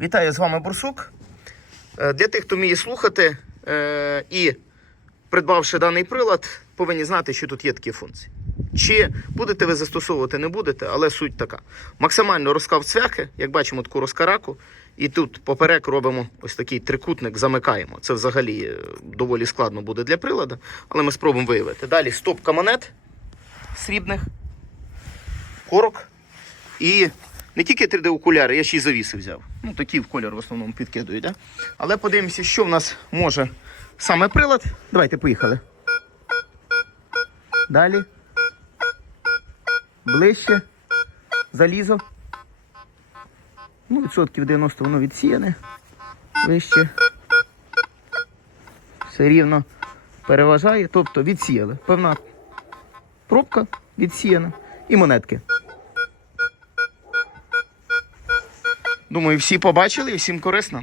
Вітаю з вами Бурсук. Е, Для тих, хто вміє слухати е, і придбавши даний прилад, повинні знати, що тут є такі функції. Чи будете ви застосовувати, не будете, але суть така. Максимально розкав цвяхи, як бачимо, таку розкараку. І тут поперек робимо ось такий трикутник, замикаємо. Це взагалі е, доволі складно буде для прилада, але ми спробуємо виявити. Далі стопка монет срібних, корок і не тільки 3D-окуляри, я ще й завіси взяв. Ну, такі в колір в основному підкидують. Да? Але подивимося, що в нас може саме прилад. Давайте поїхали. Далі. Ближче. Залізо. Ну, відсотків 90 воно відсіяне. Вище. Все рівно переважає. Тобто відсіяли. Певна пробка відсіяна і монетки. Думаю, всі побачили і всім корисно.